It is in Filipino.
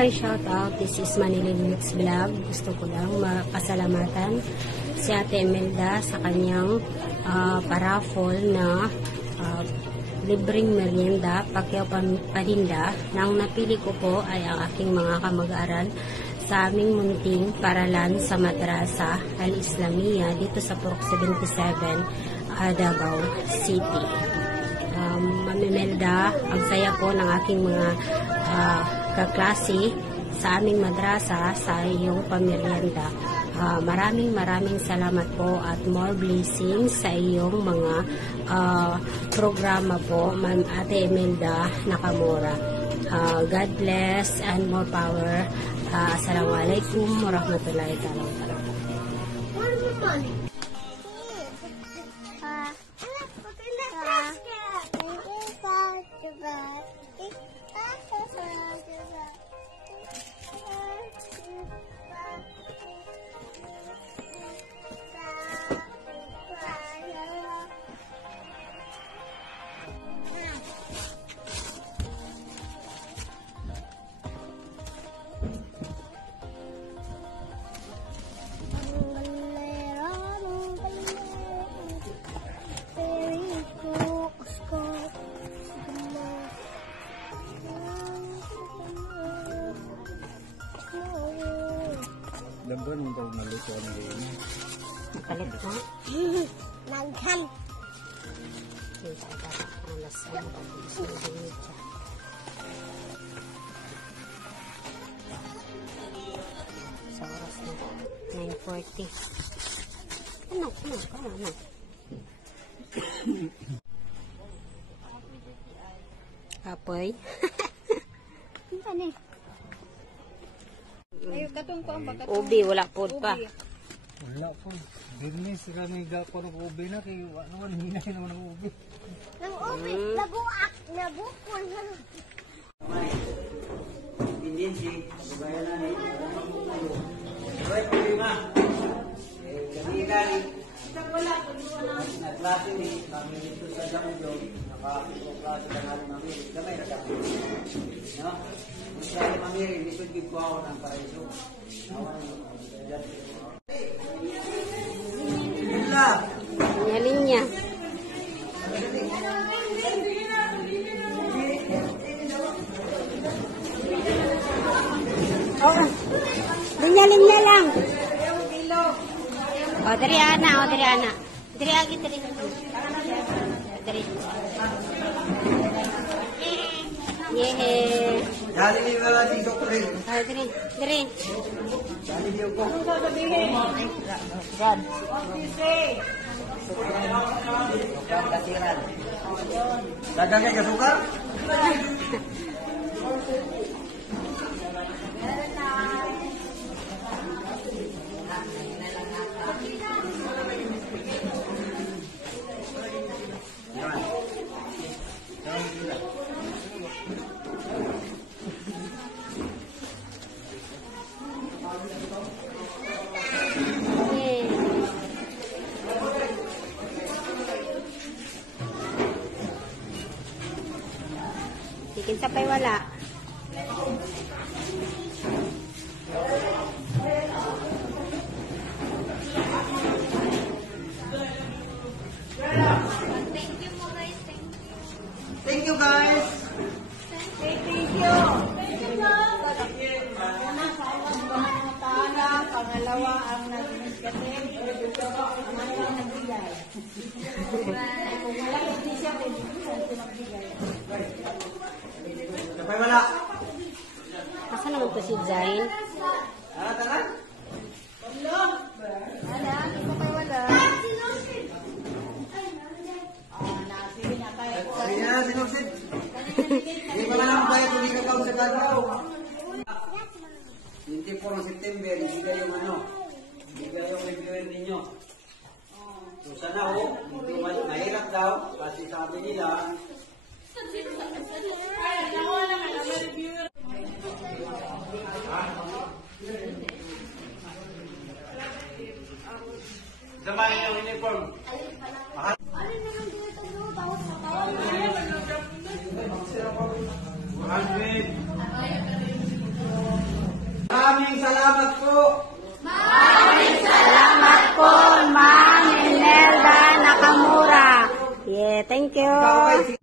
Hi, shout out. This is Manilin Mix Vlog. Gusto ko lang mapasalamatan si Ate Imelda sa kanyang paraffol na libreng merienda, Pacquiao Paninda. Nang napili ko po ay ang aking mga kamag-aral sa aming munting paralan sa Madrasa Al-Islamiyya dito sa Purok 77, Davao City. Ma'am Imelda, ang saya po ng aking mga kaklase sa aming madrasa sa iyong pamerienda. Maraming salamat po at more blessings sa iyong mga programa po, Ma'am Ate Imelda Nakamura. God bless and more power. Assalamualaikum warahmatullahi wabarakatuh. Laban daw maluto ang game. Nakalit na. Naghan. Alas sa oras na 9:40. Ano? Apoy. Ano eh? Ayo katong ko ang bagat. Ubi, wala po pa. Wala po. Birnis kami gako ng ubi na kay ano man hinay naman ng ubi. Nang ubi, nabuak, nabukol. Indin si bayanan ni. Hoy problema. Kami kali. Nagklase ni kami dito sa Jamudong. Nakapito klase ka namin mami. Gamay ra kami. No? Kaya mami rin isod gid ko ako ng paraiso. Linya. Oh, linya lang. Oh, dari anak. Dari lagi dari. Yehe. Dali ni wala di ko pre. Dari. Dali di ko. God. Kasiran. Dagangnya ke sukar? Bikin sampai wala. Thank you guys. Thank you. Pangalawa ang nag-initiative, ang ang nagbigay. Kung wala initiative, hindi nagbigay. Sampai wala. Asa naman to si Zain? Tanan? Ala, ito kay wala. Sige na tayo. Sabi niya sinusid. Hindi pa lang tayo kung hindi ka kaon sa kagaw. 24 ng September, ibigay yung ano. Ibigay yung reviewer ninyo. So sana ho, hindi mahirap daw. Kasi sabi nila, Zaman yung uniform. Mahal. Thank you. Okay,